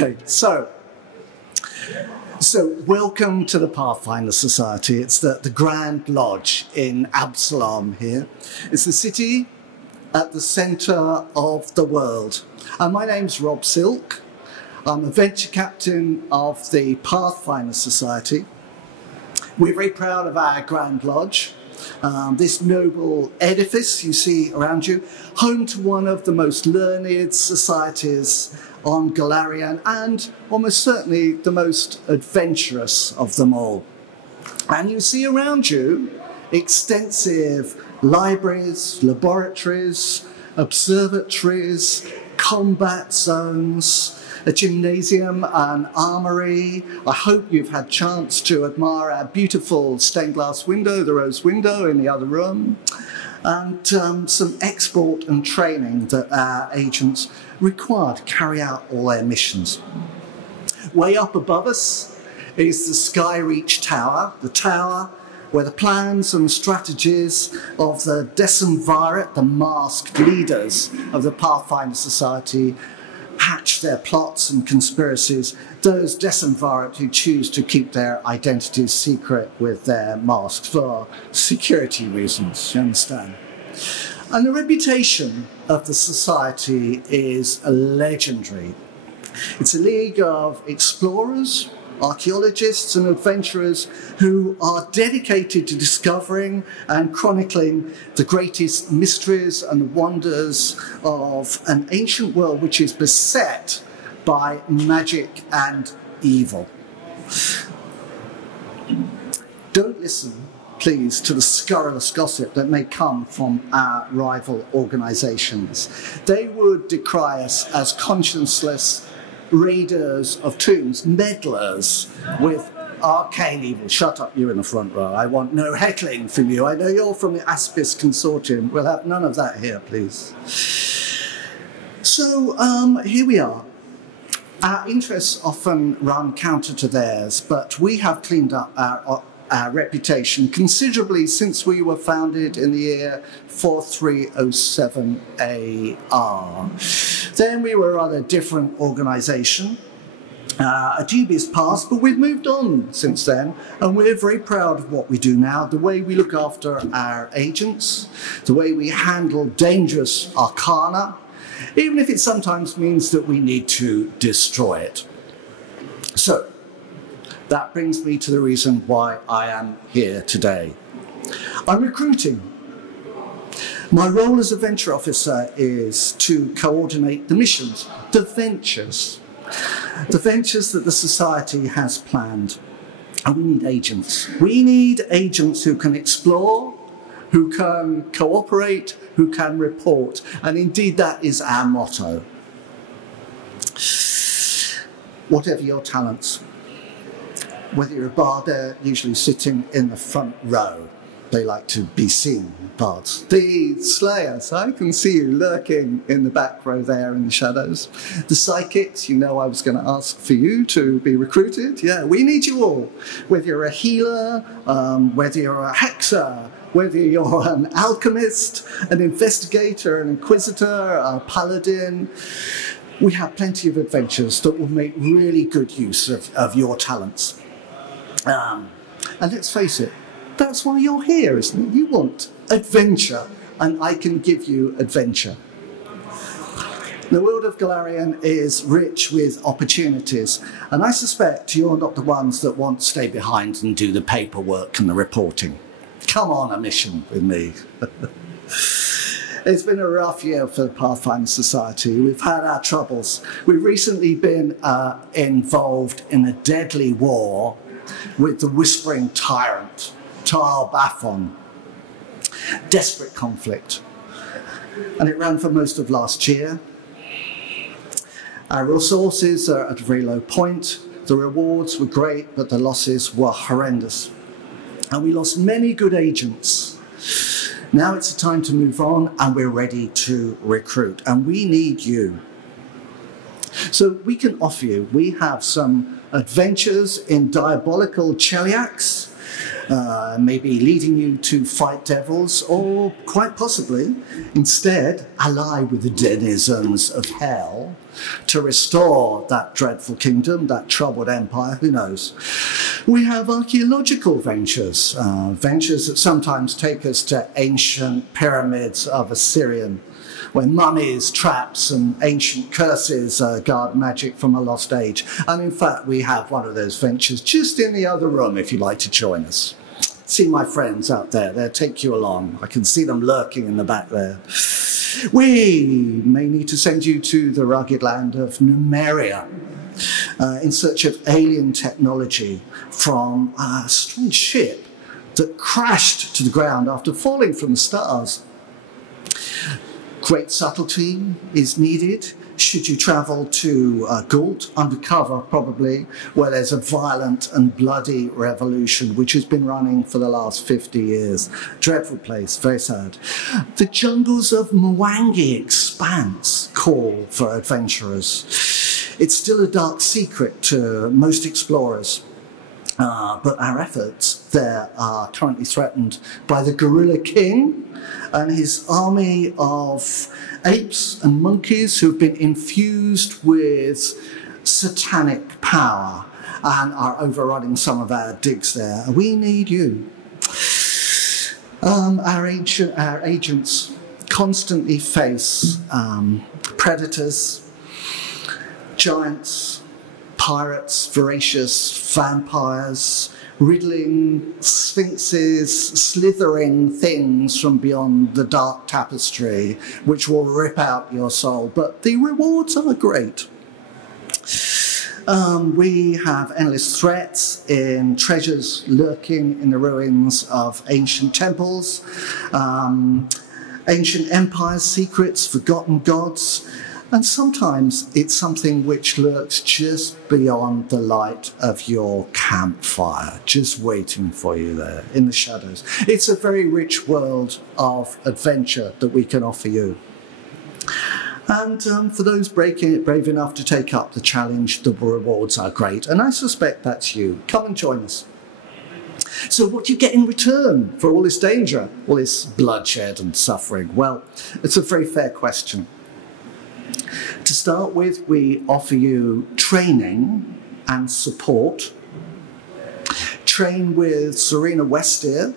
Okay, so welcome to the Pathfinder Society. It's the Grand Lodge in Absalom here. It's the city at the centre of the world. And my name's Rob Silk. I'm a venture captain of the Pathfinder Society. We're very proud of our Grand Lodge. This noble edifice you see around you, home to one of the most learned societies on Galarian and almost certainly the most adventurous of them all. And you see around you extensive libraries, laboratories, observatories, combat zones, a gymnasium, an armoury. I hope you've had a chance to admire our beautiful stained glass window, the rose window in the other room, and some export and training that our agents require to carry out all their missions. Way up above us is the Skyreach Tower, the tower where the plans and strategies of the Decemvirate, the masked leaders of the Pathfinder Society, hatch their plots and conspiracies, those Decemvirate who choose to keep their identities secret with their masks for security reasons, you understand? And the reputation of the society is legendary. It's a league of explorers, archaeologists and adventurers who are dedicated to discovering and chronicling the greatest mysteries and wonders of an ancient world which is beset by magic and evil. Don't listen, please, to the scurrilous gossip that may come from our rival organisations. They would decry us as conscienceless raiders of tombs, meddlers with arcane evil. Shut up, you in the front row. I want no heckling from you. I know you're from the Aspis Consortium. We'll have none of that here, please. So here we are. Our interests often run counter to theirs, but we have cleaned up our reputation considerably since we were founded in the year 4307 AR. Then we were a rather different organisation, a dubious past, but we've moved on since then, and we're very proud of what we do now, the way we look after our agents, the way we handle dangerous arcana, even if it sometimes means that we need to destroy it. So, that brings me to the reason why I am here today. I'm recruiting. My role as a venture officer is to coordinate the missions, the ventures that the society has planned. And we need agents. We need agents who can explore, who can cooperate, who can report. And indeed, that is our motto. Whatever your talents, whether you're a bard, they're usually sitting in the front row. They like to be seen, bards. The slayers, I can see you lurking in the back row there in the shadows. The psychics, you know I was going to ask for you to be recruited. Yeah, we need you all. Whether you're a healer, whether you're a hexer, whether you're an alchemist, an investigator, an inquisitor, a paladin. We have plenty of adventures that will make really good use of your talents. And let's face it, that's why you're here, isn't it? You want adventure, and I can give you adventure. The world of Galarian is rich with opportunities, and I suspect you're not the ones that want to stay behind and do the paperwork and the reporting. Come on a mission with me. It's been a rough year for the Pathfinder Society. We've had our troubles. We've recently been involved in a deadly war with the Whispering Tyrant, Tar Baphon. Desperate conflict. And it ran for most of last year. Our resources are at a very low point. The rewards were great, but the losses were horrendous. And we lost many good agents. Now it's the time to move on, and we're ready to recruit. And we need you. So we can offer you, we have some adventures in diabolical Cheliax, maybe leading you to fight devils, or quite possibly, instead, ally with the denizens of hell to restore that dreadful kingdom, that troubled empire, who knows. We have archaeological ventures, ventures that sometimes take us to ancient pyramids of Assyrian, where mummies, traps, and ancient curses guard magic from a lost age. And in fact, we have one of those ventures just in the other room if you'd like to join us. See my friends out there, they'll take you along. I can see them lurking in the back there. We may need to send you to the rugged land of Numeria in search of alien technology from a strange ship that crashed to the ground after falling from the stars. Great subtlety is needed should you travel to Gault, undercover probably, where there's a violent and bloody revolution which has been running for the last 50 years. Dreadful place, very sad. The jungles of Mwangi Expanse call for adventurers. It's still a dark secret to most explorers. But our efforts there are currently threatened by the Gorilla King and his army of apes and monkeys who've been infused with satanic power and are overrunning some of our digs there. We need you. Our agents constantly face predators, giants, pirates, voracious vampires, riddling sphinxes, slithering things from beyond the dark tapestry, which will rip out your soul. But the rewards are great. We have endless threats in treasures lurking in the ruins of ancient temples, ancient empires, secrets, forgotten gods. And sometimes it's something which lurks just beyond the light of your campfire, just waiting for you there in the shadows. It's a very rich world of adventure that we can offer you. And for those brave enough to take up the challenge, the rewards are great. And I suspect that's you. Come and join us. So what do you get in return for all this danger, all this bloodshed and suffering? Well, it's a very fair question. To start with, we offer you training and support. Train with Serena Westier,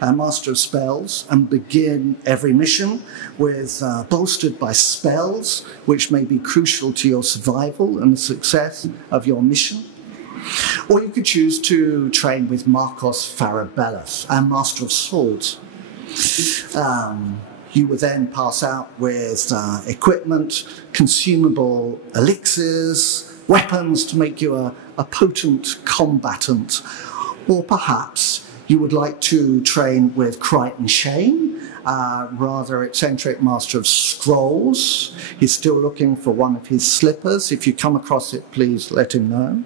our Master of Spells, and begin every mission with bolstered by spells, which may be crucial to your survival and the success of your mission. Or you could choose to train with Marcos Farabellas, our Master of Swords. You will then pass out with equipment, consumable elixirs, weapons to make you a potent combatant. Or perhaps you would like to train with Crichton Shane, rather eccentric Master of Scrolls. He's still looking for one of his slippers. If you come across it, please let him know.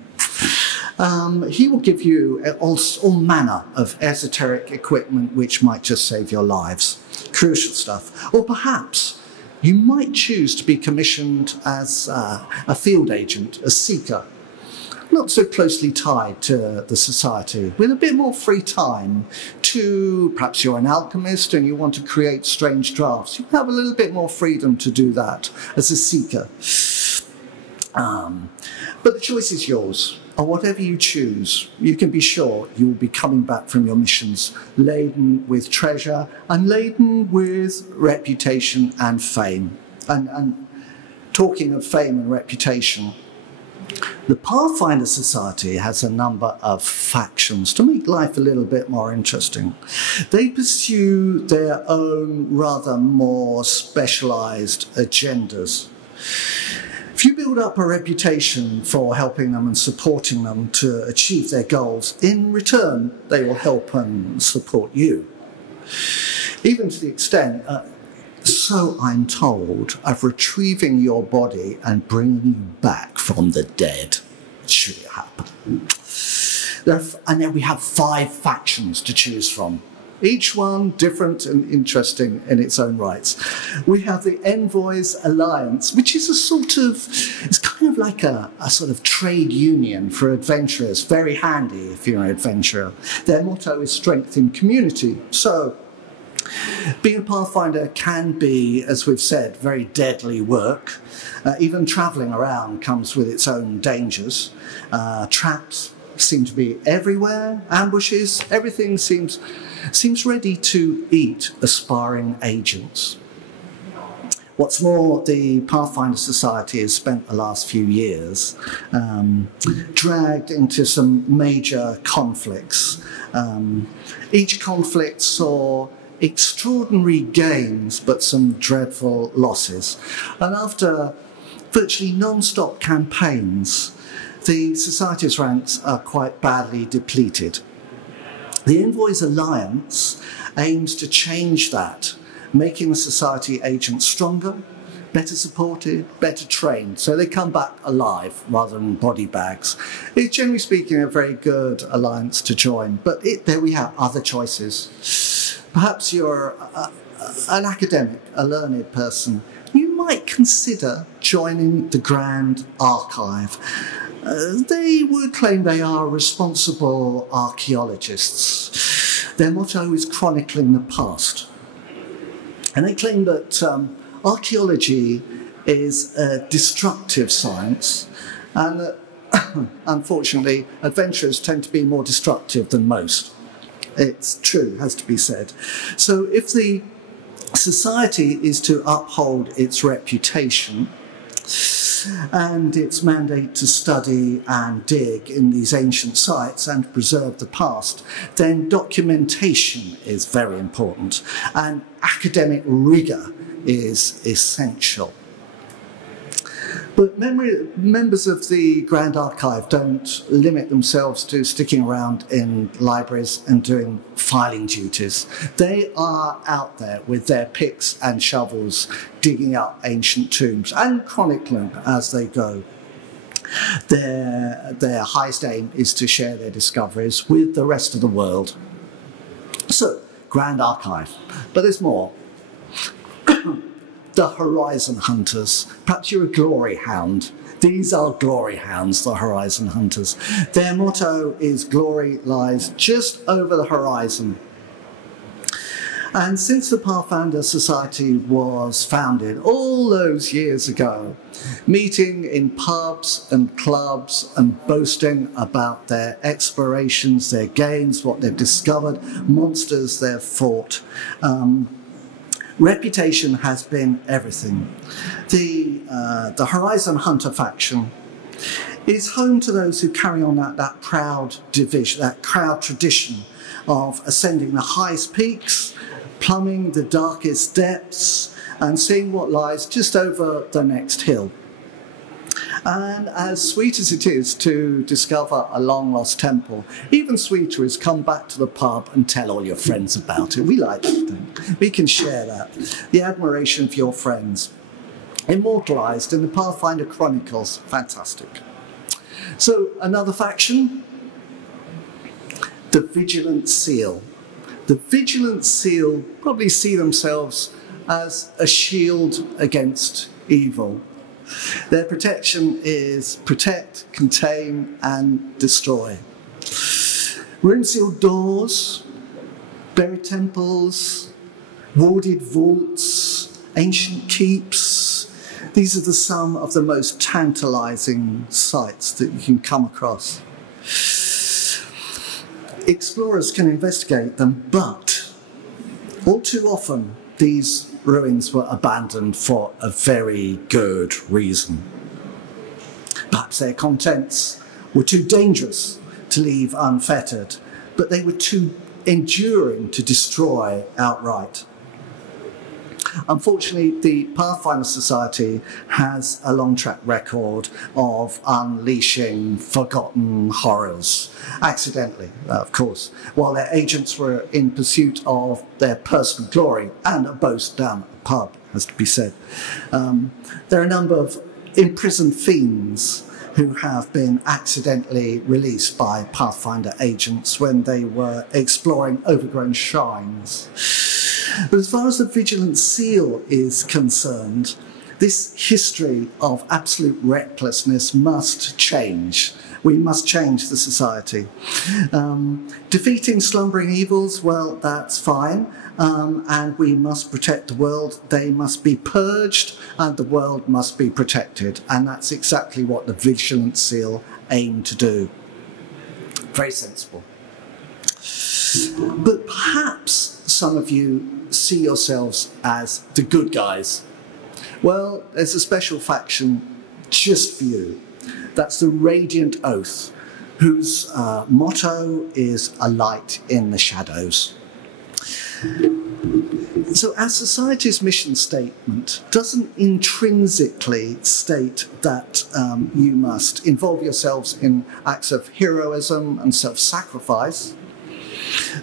He will give you all manner of esoteric equipment which might just save your lives. Crucial stuff. Or perhaps you might choose to be commissioned as a field agent, a seeker, not so closely tied to the society, with a bit more free time to, perhaps you're an alchemist and you want to create strange drafts. You have a little bit more freedom to do that as a seeker. But the choice is yours. Or whatever you choose, you can be sure you will be coming back from your missions laden with treasure and laden with reputation and fame. And talking of fame and reputation, the Pathfinder Society has a number of factions to make life a little bit more interesting. They pursue their own rather more specialised agendas. If you build up a reputation for helping them and supporting them to achieve their goals, in return, they will help and support you. Even to the extent, so I'm told, of retrieving your body and bringing you back from the dead, should it happen. And then we have 5 factions to choose from. each one different and interesting in its own rights. We have the Envoys Alliance, which is it's kind of like a sort of trade union for adventurers, very handy if you're an adventurer. Their motto is strength in community. So being a Pathfinder can be, as we've said, very deadly work. Even travelling around comes with its own dangers. Traps seem to be everywhere, ambushes, everything seems ready to eat aspiring agents. What's more, the Pathfinder Society has spent the last few years dragged into some major conflicts. Each conflict saw extraordinary gains, but some dreadful losses. And after virtually non-stop campaigns, the Society's ranks are quite badly depleted. The Envoys Alliance aims to change that, making the Society agents stronger, better supported, better trained, so they come back alive rather than body bags. It's generally speaking a very good alliance to join, but there we have other choices. Perhaps you're an academic, a learned person. You might consider joining the Grand Archive. They would claim they are responsible archaeologists. Their motto is chronicling the past. And they claim that archaeology is a destructive science, and that, unfortunately, adventurers tend to be more destructive than most. It's true, has to be said. So if the Society is to uphold its reputation and its mandate to study and dig in these ancient sites and preserve the past, then documentation is very important and academic rigour is essential. But members of the Grand Archive don't limit themselves to sticking around in libraries and doing filing duties. They are out there with their picks and shovels, digging up ancient tombs and chronicling as they go. Their highest aim is to share their discoveries with the rest of the world. So, Grand Archive. But there's more. The Horizon Hunters. Perhaps you're a glory hound. These are glory hounds, the Horizon Hunters. Their motto is glory lies just over the horizon. And since the Pathfinder Society was founded all those years ago, meeting in pubs and clubs and boasting about their explorations, their gains, what they've discovered, monsters they've fought, reputation has been everything. The Horizon Hunter faction is home to those who carry on that proud division, that proud tradition of ascending the highest peaks, plumbing the darkest depths, and seeing what lies just over the next hill. And as sweet as it is to discover a long-lost temple, even sweeter is come back to the pub and tell all your friends about it. We like that thing. We can share that. The admiration of your friends. Immortalised in the Pathfinder Chronicles. Fantastic. So, another faction. The Vigilant Seal. The Vigilant Seal probably see themselves as a shield against evil. Their protection is protect, contain, and destroy. Rune-sealed doors, buried temples, warded vaults, ancient keeps. These are some of the most tantalising sites that you can come across. Explorers can investigate them, but all too often these ruins were abandoned for a very good reason. Perhaps their contents were too dangerous to leave unfettered, but they were too enduring to destroy outright. Unfortunately, the Pathfinder Society has a long track record of unleashing forgotten horrors, accidentally, of course, while their agents were in pursuit of their personal glory and a boast down at the pub, has to be said. There are a number of imprisoned fiends who have been accidentally released by Pathfinder agents when they were exploring overgrown shrines. But as far as the Vigilant Seal is concerned, this history of absolute recklessness must change. We must change the society. Defeating slumbering evils, well, that's fine. And we must protect the world. They must be purged and the world must be protected. And that's exactly what the Vigilant Seal aim to do. Very sensible. But perhaps some of you see yourselves as the good guys. Well, there's a special faction just for you. That's the Radiant Oath, whose motto is a light in the shadows. So our society's mission statement doesn't intrinsically state that you must involve yourselves in acts of heroism and self-sacrifice.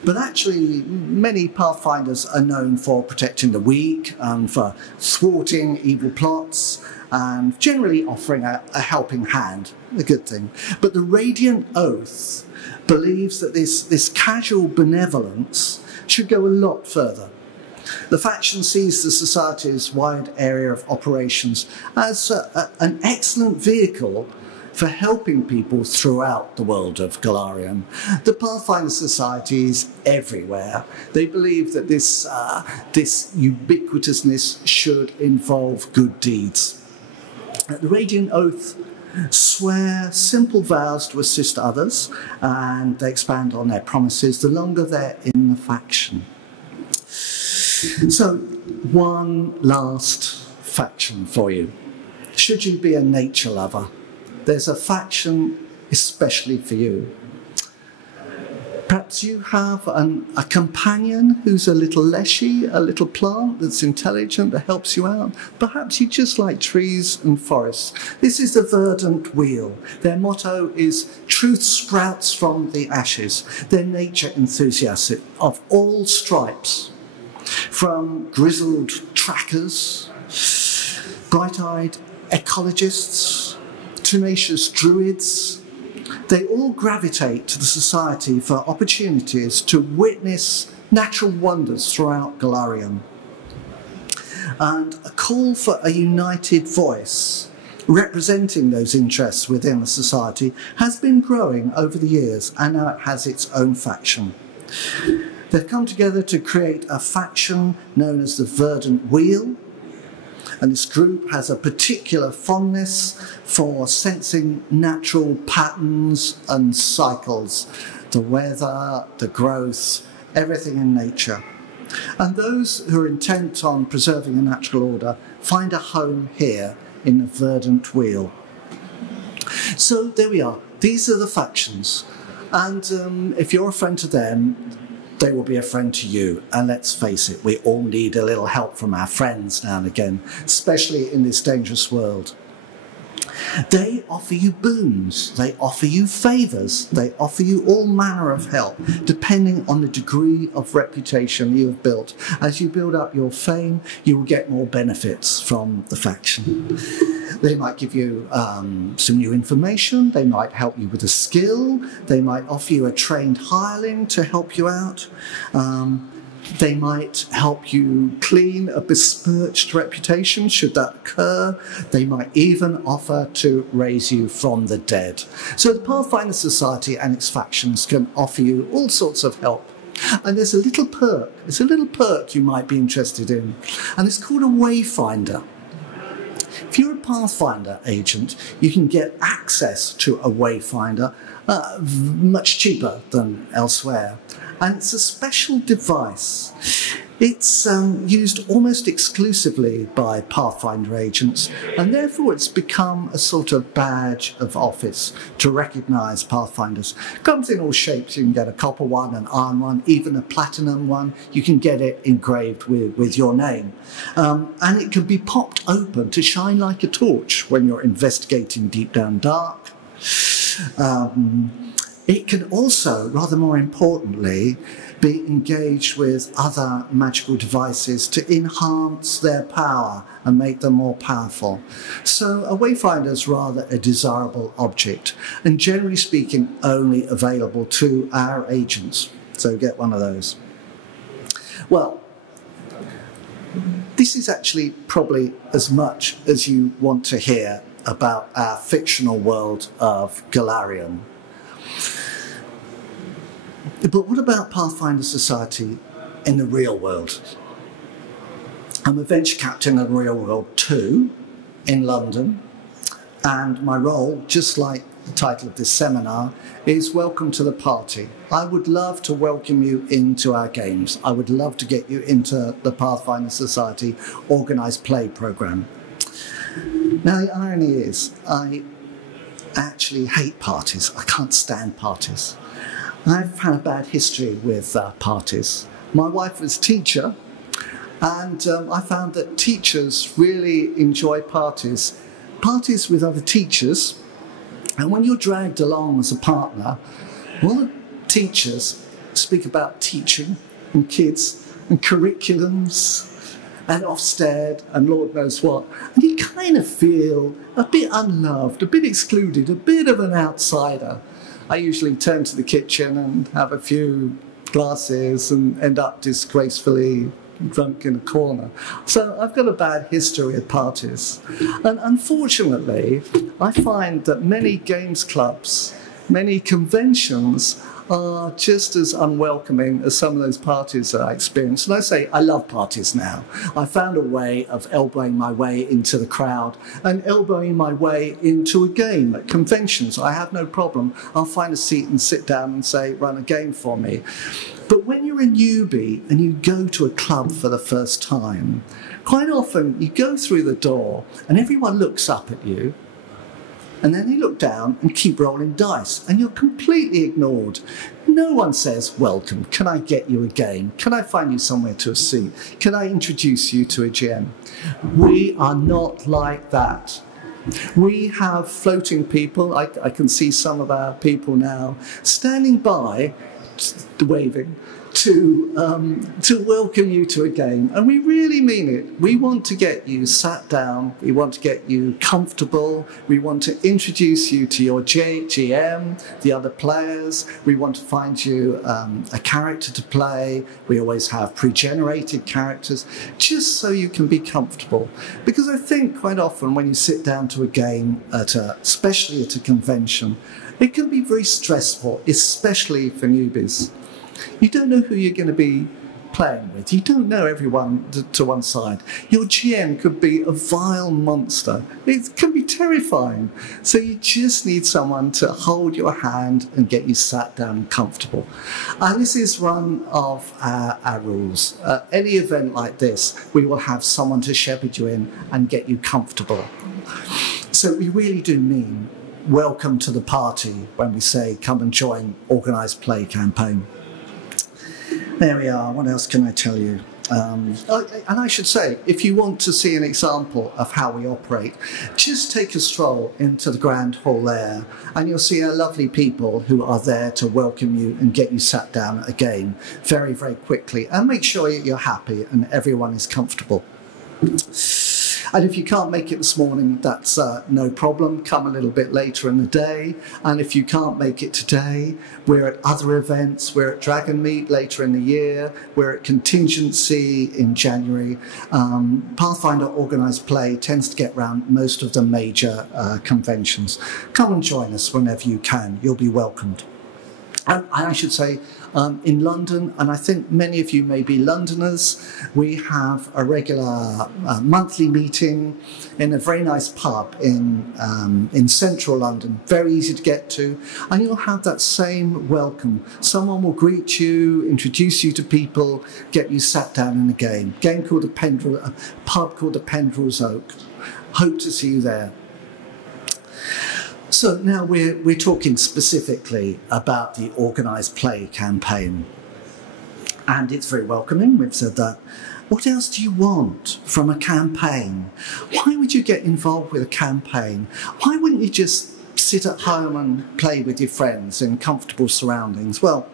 But actually, many Pathfinders are known for protecting the weak and for thwarting evil plots and generally offering a helping hand, a good thing. But the Radiant Oath believes that this casual benevolence should go a lot further. The faction sees the Society's wide area of operations as an excellent vehicle for helping people throughout the world of Golarion. The Pathfinder Society is everywhere. They believe that this ubiquitousness should involve good deeds. The Radiant Oath swear simple vows to assist others, and they expand on their promises the longer they're in the faction. So, one last faction for you. Should you be a nature lover, there's a faction especially for you. Perhaps you have a companion who's a little leshy, a little plant that's intelligent, that helps you out. Perhaps you just like trees and forests. This is the Verdant Wheel. Their motto is truth sprouts from the ashes. They're nature enthusiasts of all stripes, from grizzled trackers, bright-eyed ecologists, tenacious druids. They all gravitate to the Society for opportunities to witness natural wonders throughout Golarion. And a call for a united voice representing those interests within the Society has been growing over the years, and now it has its own faction. They've come together to create a faction known as the Verdant Wheel, and this group has a particular fondness for sensing natural patterns and cycles, the weather, the growth, everything in nature. And those who are intent on preserving a natural order find a home here in the Verdant Wheel. So there we are. These are the factions. And if you're a friend to them, they will be a friend to you. And let's face it, we all need a little help from our friends now and again, especially in this dangerous world. They offer you boons, they offer you favours, they offer you all manner of help, depending on the degree of reputation you have built. As you build up your fame, you will get more benefits from the faction. They might give you some new information, they might help you with a skill, they might offer you a trained hireling to help you out. They might help you clean a besmirched reputation, should that occur. They might even offer to raise you from the dead. So the Pathfinder Society and its factions can offer you all sorts of help. And there's a little perk you might be interested in, and it's called a Wayfinder. If you're a Pathfinder agent, you can get access to a Wayfinder much cheaper than elsewhere. And it's a special device. It's used almost exclusively by Pathfinder agents, and therefore it's become a sort of badge of office to recognise Pathfinders. Comes in all shapes. You can get a copper one, an iron one, even a platinum one. You can get it engraved with your name. And it can be popped open to shine like a torch when you're investigating deep down dark. It can also, rather more importantly, be engaged with other magical devices to enhance their power and make them more powerful. So a wayfinder is rather a desirable object, and generally speaking, only available to our agents. So get one of those. Well, this is actually probably as much as you want to hear about our fictional world of Galarian. But what about Pathfinder Society in the real world? I'm a venture captain in Real World 2 in London, and my role, just like the title of this seminar, is Welcome to the Party. I would love to welcome you into our games. I would love to get you into the Pathfinder Society Organised Play programme. Now, the irony is, I actually hate parties. I can't stand parties. I've had a bad history with parties. My wife was a teacher, and I found that teachers really enjoy parties with other teachers. And when you're dragged along as a partner, all the teachers speak about teaching and kids and curriculums and Ofsted and Lord knows what. And you kind of feel a bit unloved, a bit excluded, a bit of an outsider. I usually turn to the kitchen and have a few glasses and end up disgracefully drunk in a corner. So I've got a bad history with parties. And unfortunately, I find that many games clubs, many conventions are just as unwelcoming as some of those parties that I experienced. And I say, I love parties now. I found a way of elbowing my way into the crowd and elbowing my way into a game at conventions. I have no problem. I'll find a seat and sit down and say, run a game for me. But when you're a newbie and you go to a club for the first time, quite often you go through the door and everyone looks up at you, and then they look down and keep rolling dice, and you're completely ignored. No one says, welcome, can I get you a game? Can I find you somewhere to a seat? Can I introduce you to a GM? We are not like that. We have floating people. I can see some of our people now standing by, waving, to welcome you to a game. And we really mean it. We want to get you sat down. We want to get you comfortable. We want to introduce you to your GM, the other players. We want to find you a character to play. We always have pre-generated characters, just so you can be comfortable. Because I think quite often when you sit down to a game, especially at a convention, it can be very stressful, especially for newbies. You don't know who you're going to be playing with. You don't know everyone to one side. Your GM could be a vile monster. It can be terrifying. So you just need someone to hold your hand and get you sat down and comfortable. And this is one of our rules. Any event like this, we will have someone to shepherd you in and get you comfortable. So we really do mean welcome to the party when we say come and join Organised Play campaign. There we are. What else can I tell you? And I should say, if you want to see an example of how we operate, just take a stroll into the grand hall there, and you'll see our lovely people who are there to welcome you and get you sat down at a game very, very quickly, and make sure you're happy and everyone is comfortable. And if you can't make it this morning, that's no problem. Come a little bit later in the day. And if you can't make it today, we're at other events. We're at Dragon Meet later in the year. We're at Contingency in January. Pathfinder Organised Play tends to get around most of the major conventions. Come and join us whenever you can. You'll be welcomed. And I should say, in London, and I think many of you may be Londoners, we have a regular monthly meeting in a very nice pub in central London, very easy to get to, and you'll have that same welcome. Someone will greet you, introduce you to people, get you sat down in a game called a pub called the Pendrell's Oak. Hope to see you there. So now we're talking specifically about the Organised Play campaign. And it's very welcoming, we've said that. What else do you want from a campaign? Why would you get involved with a campaign? Why wouldn't you just sit at home and play with your friends in comfortable surroundings? Well,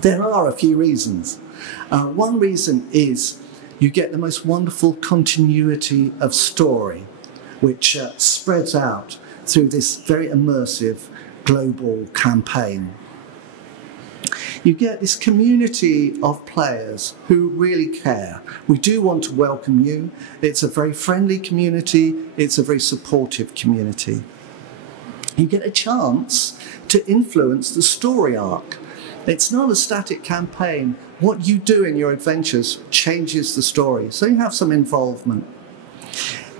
there are a few reasons. One reason is you get the most wonderful continuity of story, which spreads out through this very immersive global campaign. You get this community of players who really care. We do want to welcome you. It's a very friendly community. It's a very supportive community. You get a chance to influence the story arc. It's not a static campaign. What you do in your adventures changes the story, so you have some involvement.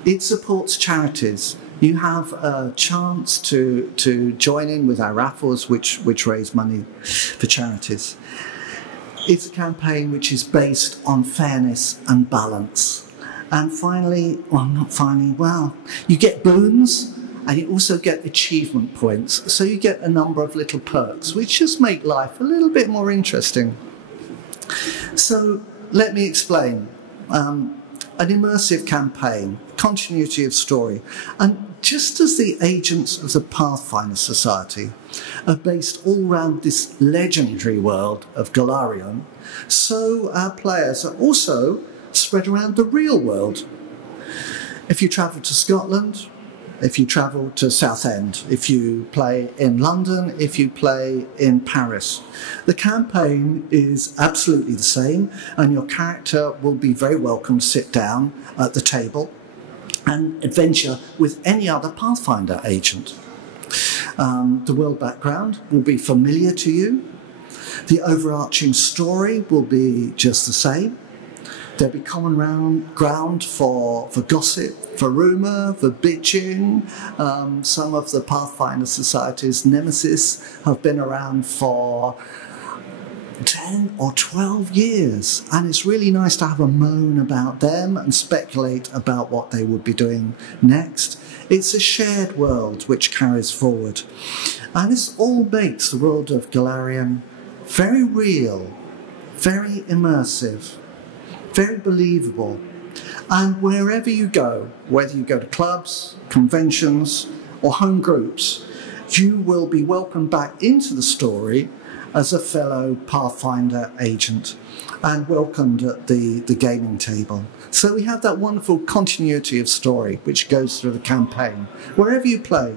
It supports charities. You have a chance to join in with our raffles, which raise money for charities. It's a campaign which is based on fairness and balance. And finally, well, not finally, well, you get boons and you also get achievement points. So you get a number of little perks, which just make life a little bit more interesting. So let me explain. An immersive campaign, continuity of story, and just as the agents of the Pathfinder Society are based all around this legendary world of Golarion, so our players are also spread around the real world. If you travel to Scotland, if you travel to Southend, if you play in London, if you play in Paris, the campaign is absolutely the same, and your character will be very welcome to sit down at the table and adventure with any other Pathfinder agent. The world background will be familiar to you. The overarching story will be just the same. There'll be common ground for gossip, for rumour, for bitching. Some of the Pathfinder Society's nemesis have been around for 10 or 12 years, and it's really nice to have a moan about them and speculate about what they would be doing next. It's a shared world which carries forward, and this all makes the world of Golarion very real, very immersive, very believable. And wherever you go, whether you go to clubs, conventions or home groups, you will be welcomed back into the story as a fellow Pathfinder agent and welcomed at the gaming table. So we have that wonderful continuity of story which goes through the campaign. Wherever you play,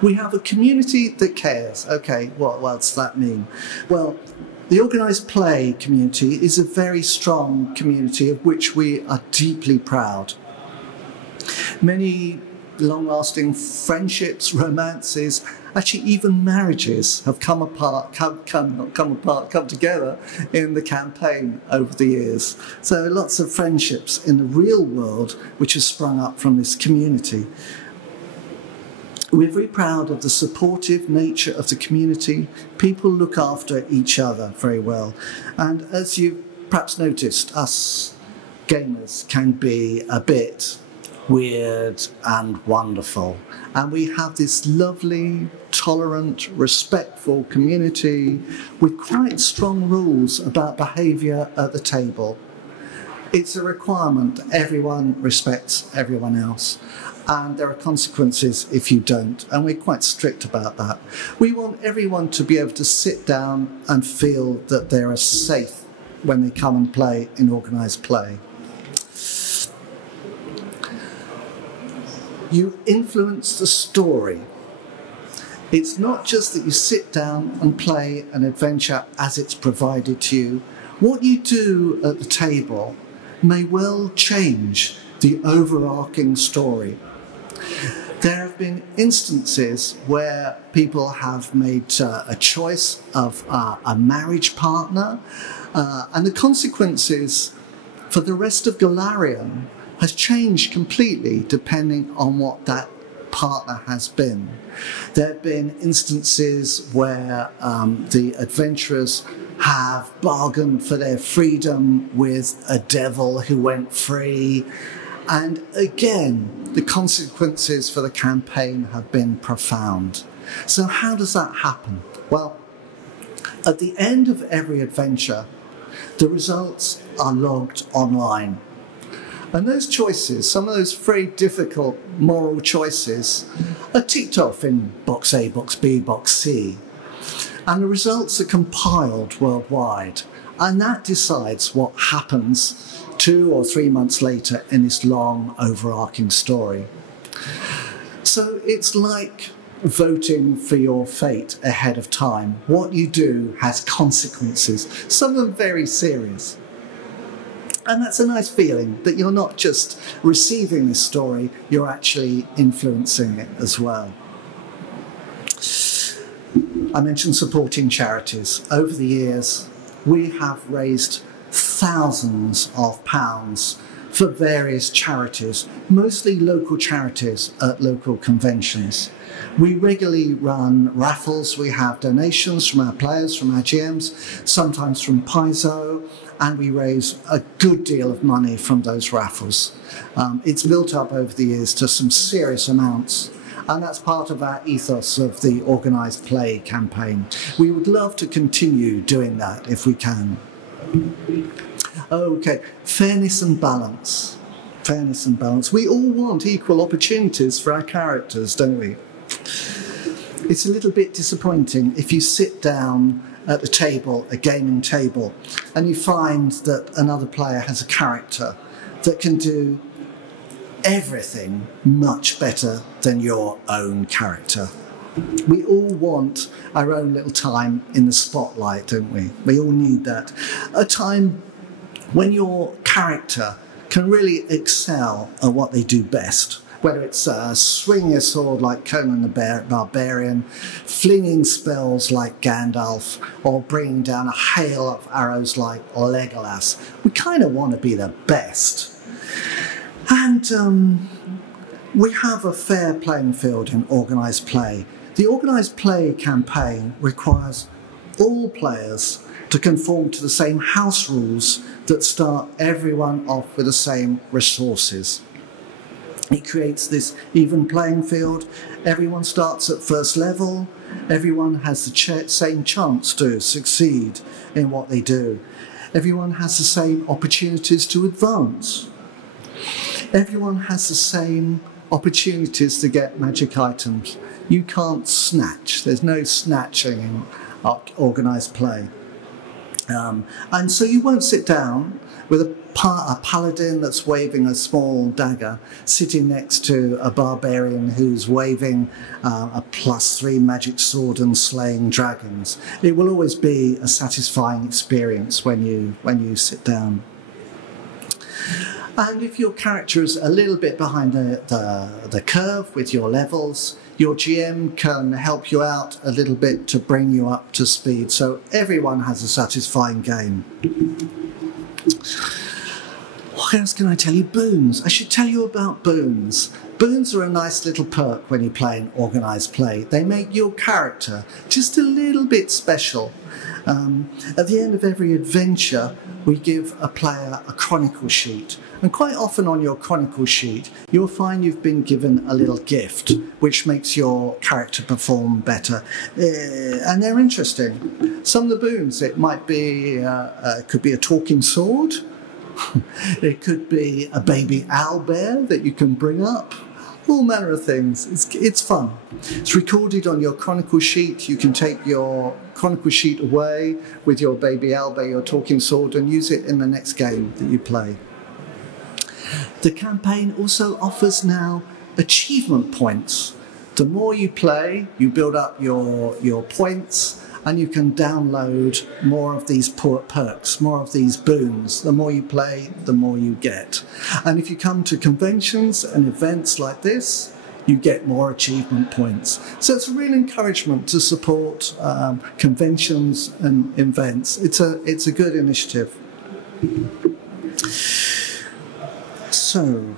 we have a community that cares. Okay, what does that mean? Well, the organised play community is a very strong community of which we are deeply proud. Many long-lasting friendships, romances, actually even marriages have come together in the campaign over the years. So lots of friendships in the real world which have sprung up from this community. We're very proud of the supportive nature of the community. People look after each other very well. And as you perhaps noticed, us gamers can be a bit weird and wonderful. And we have this lovely, tolerant, respectful community with quite strong rules about behaviour at the table. It's a requirement that everyone respects everyone else. And there are consequences if you don't, and we're quite strict about that. We want everyone to be able to sit down and feel that they are safe when they come and play in organised play. You influence the story. It's not just that you sit down and play an adventure as it's provided to you. What you do at the table may well change the overarching story. There have been instances where people have made a choice of a marriage partner, and the consequences for the rest of Golarion has changed completely depending on what that partner has been. There have been instances where the adventurers have bargained for their freedom with a devil who went free. And again, the consequences for the campaign have been profound. So how does that happen? Well, at the end of every adventure, the results are logged online. And those choices, some of those very difficult moral choices, are ticked off in box A, box B, box C. And the results are compiled worldwide. And that decides what happens 2 or 3 months later in this long, overarching story. So it's like voting for your fate ahead of time. What you do has consequences, some of them very serious. And that's a nice feeling that you're not just receiving this story, you're actually influencing it as well. I mentioned supporting charities. Over the years, we have raised thousands of pounds for various charities, mostly local charities at local conventions. We regularly run raffles. We have donations from our players, from our GMs, sometimes from Paizo, and we raise a good deal of money from those raffles. It's built up over the years to some serious amounts, and that's part of our ethos of the Organised Play campaign. We would love to continue doing that if we can. Okay, fairness and balance. Fairness and balance. We all want equal opportunities for our characters, don't we? It's a little bit disappointing if you sit down at the table, a gaming table, and you find that another player has a character that can do everything much better than your own character. We all want our own little time in the spotlight, don't we? We all need that. A time when your character can really excel at what they do best, whether it's swinging a sword like Conan the Barbarian, flinging spells like Gandalf, or bringing down a hail of arrows like Legolas. We kind of want to be the best. And we have a fair playing field in Organised Play. The Organised Play campaign requires all players to conform to the same house rules that start everyone off with the same resources. It creates this even playing field. Everyone starts at first level. Everyone has the same chance to succeed in what they do. Everyone has the same opportunities to advance. Everyone has the same opportunities to get magic items. You can't snatch. There's no snatching in Organised Play. And so you won't sit down with a paladin that's waving a small dagger sitting next to a barbarian who's waving a +3 magic sword and slaying dragons. It will always be a satisfying experience when you sit down. And if your character is a little bit behind the curve with your levels, your GM can help you out a little bit to bring you up to speed, so everyone has a satisfying game. What else can I tell you? Boons. I should tell you about boons. Boons are a nice little perk when you play in Organised Play. They make your character just a little bit special. At the end of every adventure, we give a player a chronicle sheet. And quite often on your chronicle sheet, you'll find you've been given a little gift, which makes your character perform better. And they're interesting. Some of the boons, it might be, could be a talking sword. It could be a baby owlbear that you can bring up. All manner of things. It's fun. It's recorded on your chronicle sheet. You can take your chronicle sheet away with your baby owlbear, your talking sword, and use it in the next game that you play. The campaign also offers now achievement points. The more you play, you build up your points, and you can download more of these perks, more of these boons. The more you play, the more you get. And if you come to conventions and events like this, you get more achievement points. So it's a real encouragement to support conventions and events. It's a good initiative. So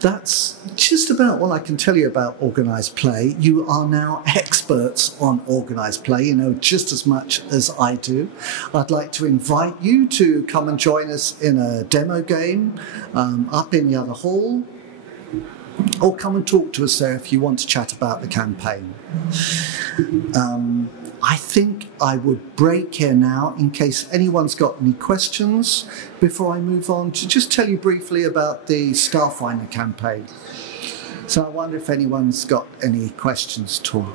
that's just about what I can tell you about Organised Play. You are now experts on Organised Play. You know just as much as I do. I'd like to invite you to come and join us in a demo game up in the other hall, or come and talk to us there if you want to chat about the campaign. I think I would break here now in case anyone's got any questions before I move on to just tell you briefly about the Starfinder campaign. So I wonder if anyone's got any questions at all.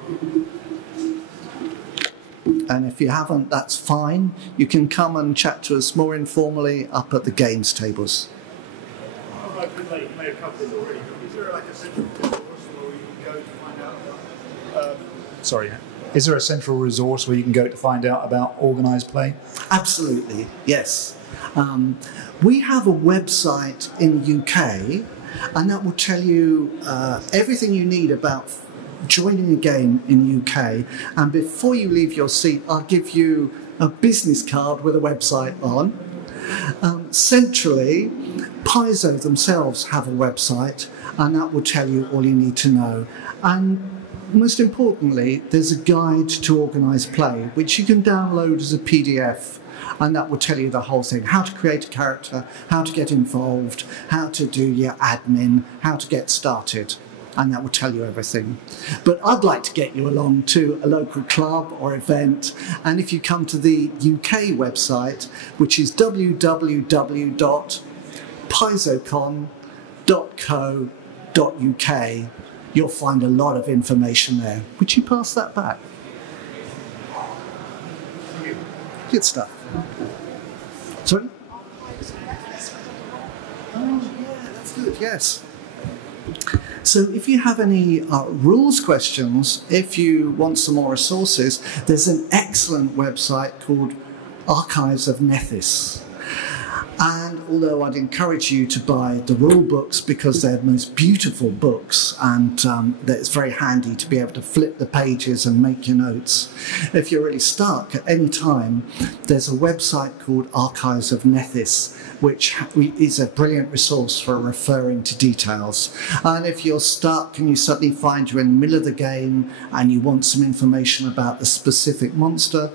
And if you haven't, that's fine. You can come and chat to us more informally up at the games tables. You may have covered this already, but is there like a central resource where you can go to find out about... Is there a central resource where you can go to find out about organised play? Absolutely, yes. We have a website in the UK, and that will tell you everything you need about joining a game in the UK. And before you leave your seat, I'll give you a business card with a website on. Centrally, Paizo themselves have a website, and that will tell you all you need to know. And most importantly, there's a guide to organised play, which you can download as a PDF, and that will tell you the whole thing: how to create a character, how to get involved, how to do your admin, how to get started, and that will tell you everything. But I'd like to get you along to a local club or event, and if you come to the UK website, which is www.paizocon.co.uk, you'll find a lot of information there. Would you pass that back? Good stuff. Sorry? Oh, yeah, that's good, yes. So if you have any rules questions, if you want some more resources, there's an excellent website called Archives of Nethys. And although I'd encourage you to buy the rule books because they're the most beautiful books, and that it's very handy to be able to flip the pages and make your notes. If you're really stuck at any time, there's a website called Archives of Nethys, which is a brilliant resource for referring to details. And if you're stuck and you suddenly find you're in the middle of the game and you want some information about the specific monster,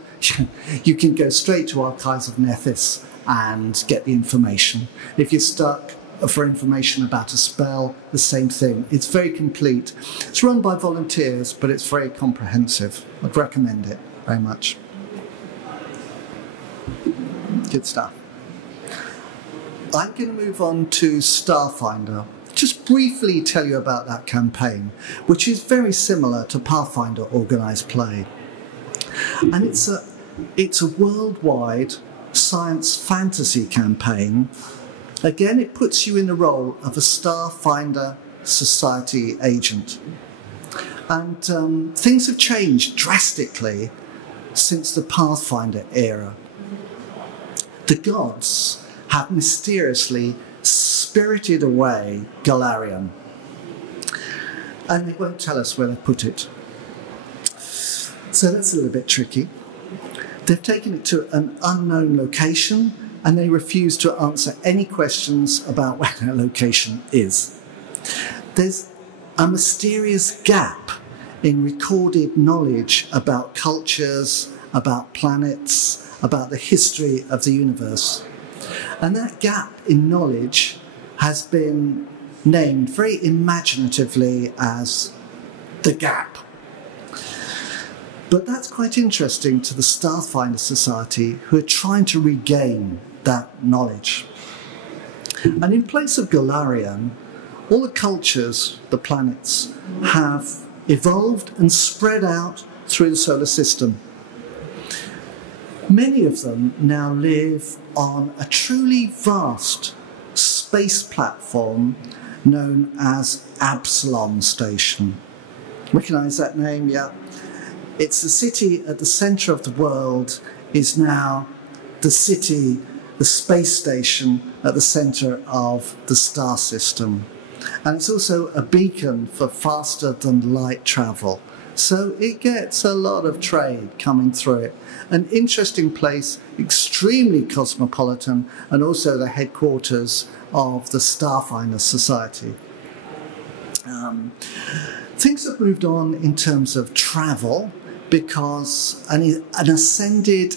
you can go straight to Archives of Nethys and get the information. If you're stuck for information about a spell, the same thing. It's very complete. It's run by volunteers, but it's very comprehensive. I'd recommend it very much. Good stuff. I'm going to move on to Starfinder. Just briefly tell you about that campaign, which is very similar to Pathfinder Organised Play. And it's a worldwide science fantasy campaign. Again, it puts you in the role of a Starfinder Society agent. And things have changed drastically since the Pathfinder era. The gods have mysteriously spirited away Golarion, and they won't tell us where they put it. So that's a little bit tricky. They've taken it to an unknown location, and they refuse to answer any questions about where that location is. There's a mysterious gap in recorded knowledge about cultures, about planets, about the history of the universe. And that gap in knowledge has been named very imaginatively as the gap. But that's quite interesting to the Starfinder Society, who are trying to regain that knowledge. And in place of Golarion, all the cultures, the planets, have evolved and spread out through the solar system. Many of them now live on a truly vast space platform known as Absalom Station. Recognise that name? Yeah. It's the city at the centre of the world is now the city, the space station at the centre of the star system. And it's also a beacon for faster than light travel. So it gets a lot of trade coming through it. An interesting place, extremely cosmopolitan, and also the headquarters of the Starfinder Society. Things have moved on in terms of travel because an ascended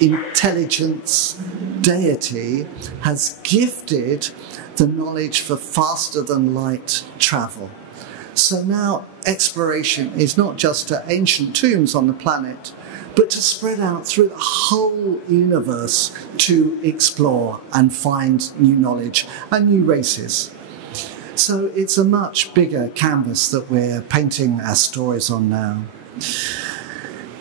intelligence deity has gifted the knowledge for faster than light travel. So now exploration is not just to ancient tombs on the planet, but to spread out through the whole universe to explore and find new knowledge and new races. So it's a much bigger canvas that we're painting our stories on now.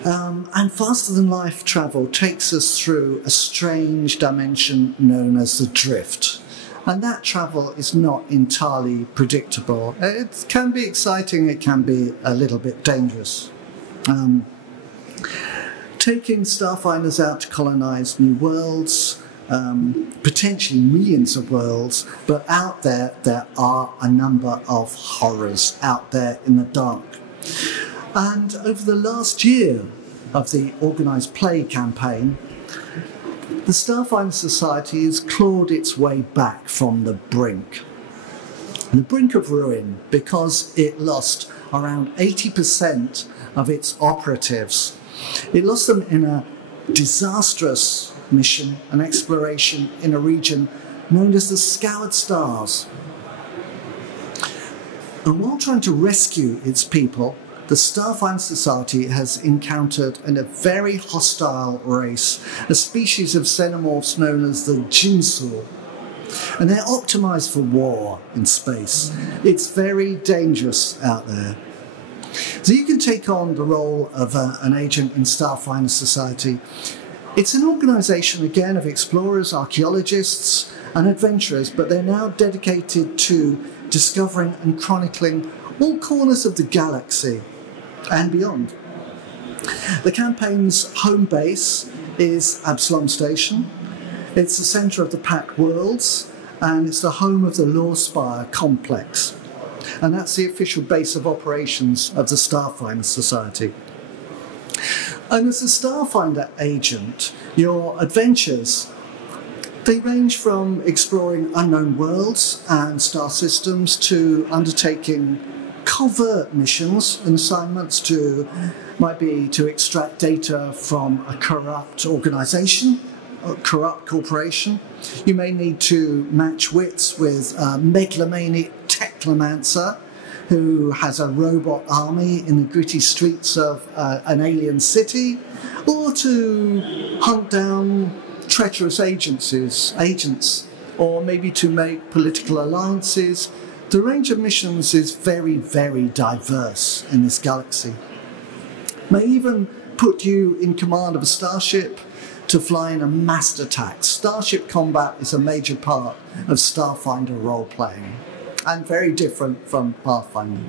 And faster than life travel takes us through a strange dimension known as the drift. And that travel is not entirely predictable. It can be exciting, it can be a little bit dangerous. Taking Starfinders out to colonize new worlds, potentially millions of worlds, but out there are a number of horrors out there in the dark. And over the last year of the Organised Play campaign, the Starfinder Society has clawed its way back from the brink of ruin, because it lost around 80% of its operatives. It lost them in a disastrous mission, an exploration in a region known as the Scoured Stars. And while trying to rescue its people, the Starfinder Society has encountered a very hostile race, a species of xenomorphs known as the Jinsul. And they're optimized for war in space. It's very dangerous out there. So you can take on the role of an agent in Starfinder Society. It's an organisation, again, of explorers, archaeologists and adventurers, but they're now dedicated to discovering and chronicling all corners of the galaxy and beyond. The campaign's home base is Absalom Station. It's the centre of the Packed Worlds, and it's the home of the Lawspire complex. And that's the official base of operations of the Starfinder Society. And as a Starfinder agent, your adventures, they range from exploring unknown worlds and star systems to undertaking covert missions and assignments might be to extract data from a corrupt organisation, a corrupt corporation. You may need to match wits with a megalomaniac technomancer who has a robot army in the gritty streets of an alien city, or to hunt down treacherous agents, or maybe to make political alliances. The range of missions is very, very diverse in this galaxy. May even put you in command of a starship to fly in a massed attack. Starship combat is a major part of Starfinder role-playing, and very different from Pathfinder.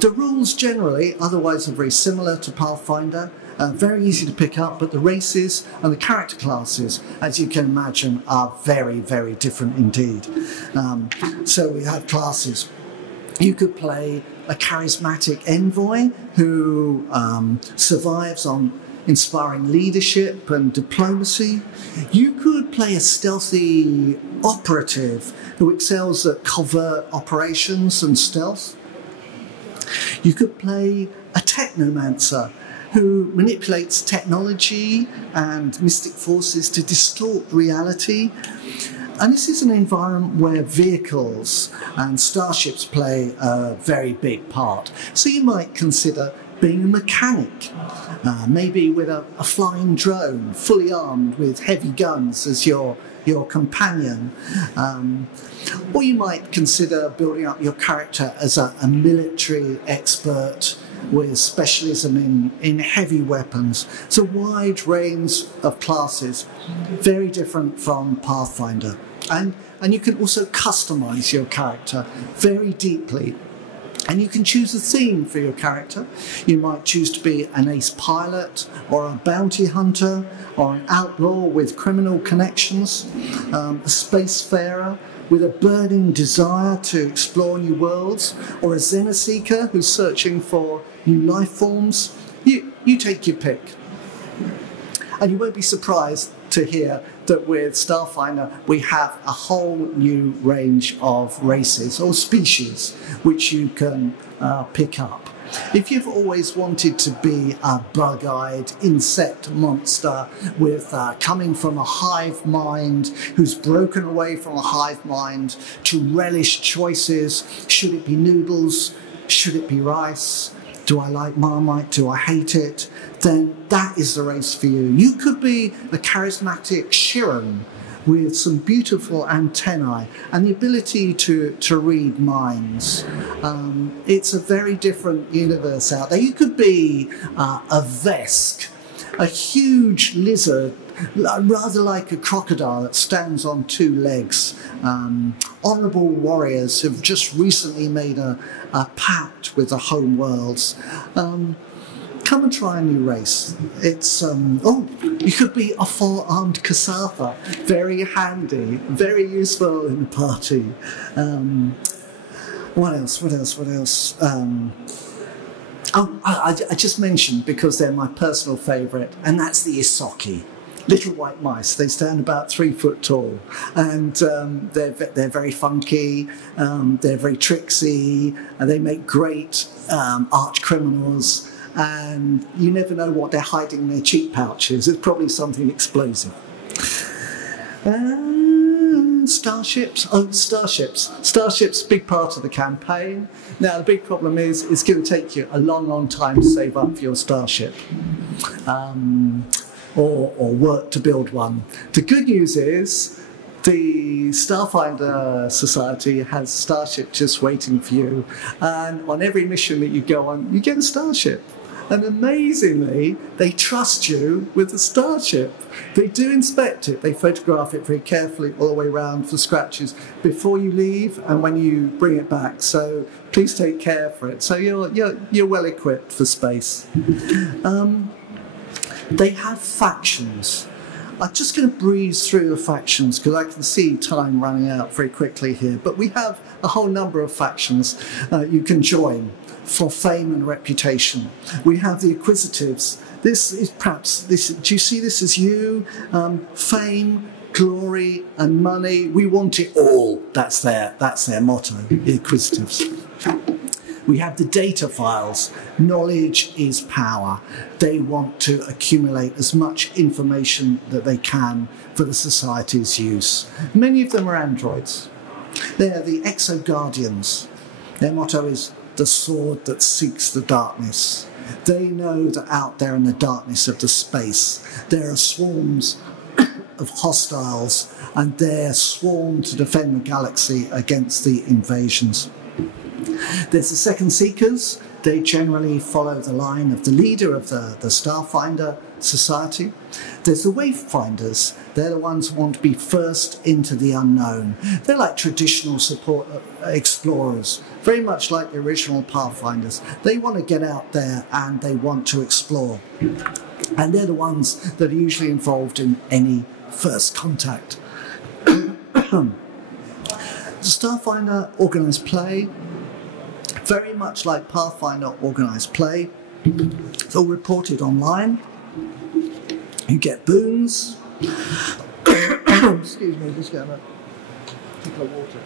The rules generally, otherwise, are very similar to Pathfinder, very easy to pick up, but the races and the character classes, as you can imagine, are very, very different indeed. So we have classes. You could play a charismatic envoy who survives on inspiring leadership and diplomacy. You could play a stealthy operative who excels at covert operations and stealth. You could play a technomancer who manipulates technology and mystic forces to distort reality. And this is an environment where vehicles and starships play a very big part. So you might consider being a mechanic, maybe with a flying drone, fully armed with heavy guns as your companion. Or you might consider building up your character as a military expert with specialism in heavy weapons. It's a wide range of classes, very different from Pathfinder. And you can also customize your character very deeply. And you can choose a theme for your character. You might choose to be an ace pilot, or a bounty hunter, or an outlaw with criminal connections, a spacefarer with a burning desire to explore new worlds, or a xenoseeker who's searching for new life forms. You take your pick. And you won't be surprised to hear that with Starfinder we have a whole new range of races or species which you can pick up. If you've always wanted to be a bug-eyed insect monster with coming from a hive mind, who's broken away from a hive mind to relish choices, should it be noodles, should it be rice, do I like Marmite, do I hate it, then that is the race for you. You could be a charismatic Chiron with some beautiful antennae and the ability to read minds. It's a very different universe out there. You could be a Vesk, a huge lizard, rather like a crocodile that stands on two legs. Honourable warriors who've just recently made a pact with the home worlds. Come and try a new race. It's, you could be a four-armed Kasatha. Very handy, very useful in the party. What else? I just mentioned, because they're my personal favourite, and that's the Isoki. Little white mice. They stand about 3 foot tall, and they're very funky. They're very tricksy, and they make great arch criminals. And you never know what they're hiding in their cheek pouches. It's probably something explosive. Starships. Oh, starships. Starships, big part of the campaign. Now, the big problem is it's going to take you a long, long time to save up for your starship. Or work to build one. The good news is the Starfinder Society has a starship just waiting for you, and on every mission that you go on, you get a starship. And amazingly, they trust you with the starship. They do inspect it. They photograph it very carefully all the way around for scratches before you leave and when you bring it back. So please take care for it. So you're well equipped for space. They have factions. I'm just going to breeze through the factions because I can see time running out very quickly here. But we have a whole number of factions you can join for fame and reputation. We have the Acquisitives. This is perhaps, do you see this as you? Fame, glory and money. We want it all. That's their motto, the Acquisitives. We have the data files. Knowledge is power. They want to accumulate as much information that they can for the society's use. Many of them are androids. They're the Exo Guardians. Their motto is the sword that seeks the darkness. They know that out there in the darkness of the space, there are swarms of hostiles, and they're sworn to defend the galaxy against the invasions. There's the Second Seekers. They generally follow the line of the leader of the Starfinder Society. There's the Wayfinders. They're the ones who want to be first into the unknown. They're like traditional support explorers, very much like the original Pathfinders. They want to get out there and they want to explore. And they're the ones that are usually involved in any first contact. The Starfinder Organised Play, very much like Pathfinder Organised Play. It's all reported online. You get boons. Excuse me, just getting a drink of water.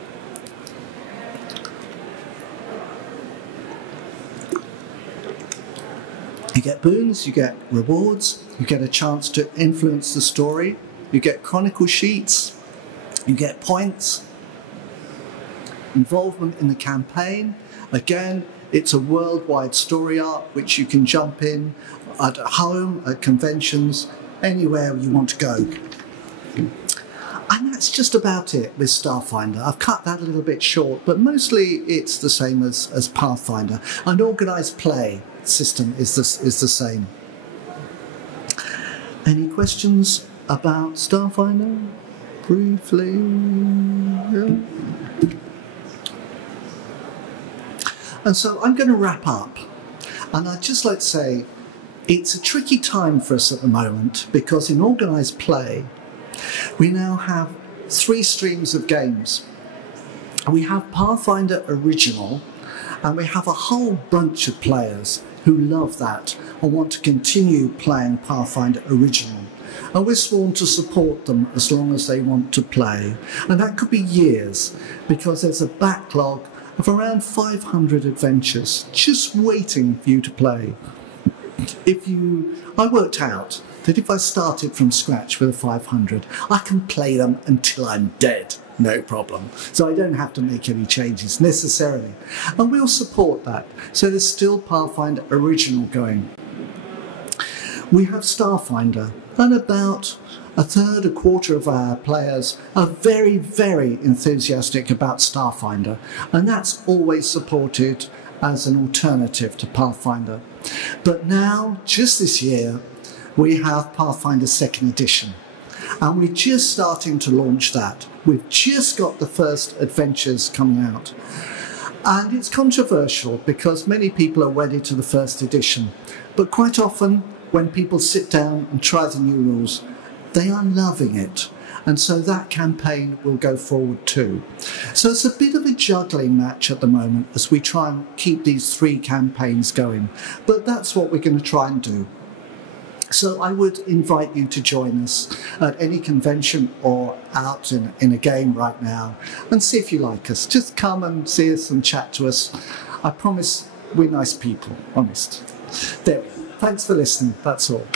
You get boons, you get rewards, you get a chance to influence the story, you get chronicle sheets, you get points, involvement in the campaign. Again, it's a worldwide story arc which you can jump in at home, at conventions, anywhere you want to go. And that's just about it with Starfinder. I've cut that a little bit short, but mostly it's the same as Pathfinder. An organised play system is the same. Any questions about Starfinder? Briefly? Yeah. And so I'm going to wrap up. And I'd just like to say, it's a tricky time for us at the moment because in organised play, we now have 3 streams of games. We have Pathfinder Original, and we have a whole bunch of players who love that and want to continue playing Pathfinder Original. And we're sworn to support them as long as they want to play. And that could be years, because there's a backlog of around 500 adventures just waiting for you to play. I worked out that if I started from scratch with a 500, I can play them until I'm dead. no problem. So I don't have to make any changes necessarily. And we'll support that. So there's still Pathfinder Original going. We have Starfinder, and about a third, a quarter of our players are very, very enthusiastic about Starfinder, and that's always supported as an alternative to Pathfinder. But now, just this year, we have Pathfinder 2nd Edition, and we're just starting to launch that. We've just got the first adventures coming out. And it's controversial because many people are wedded to the 1st edition, but quite often when people sit down and try the new rules, they are loving it. And so that campaign will go forward too. So it's a bit of a juggling match at the moment as we try and keep these 3 campaigns going. But that's what we're going to try and do. So I would invite you to join us at any convention or out in a game right now and see if you like us. Just come and see us and chat to us. I promise we're nice people, honest. There we go. Thanks for listening. That's all.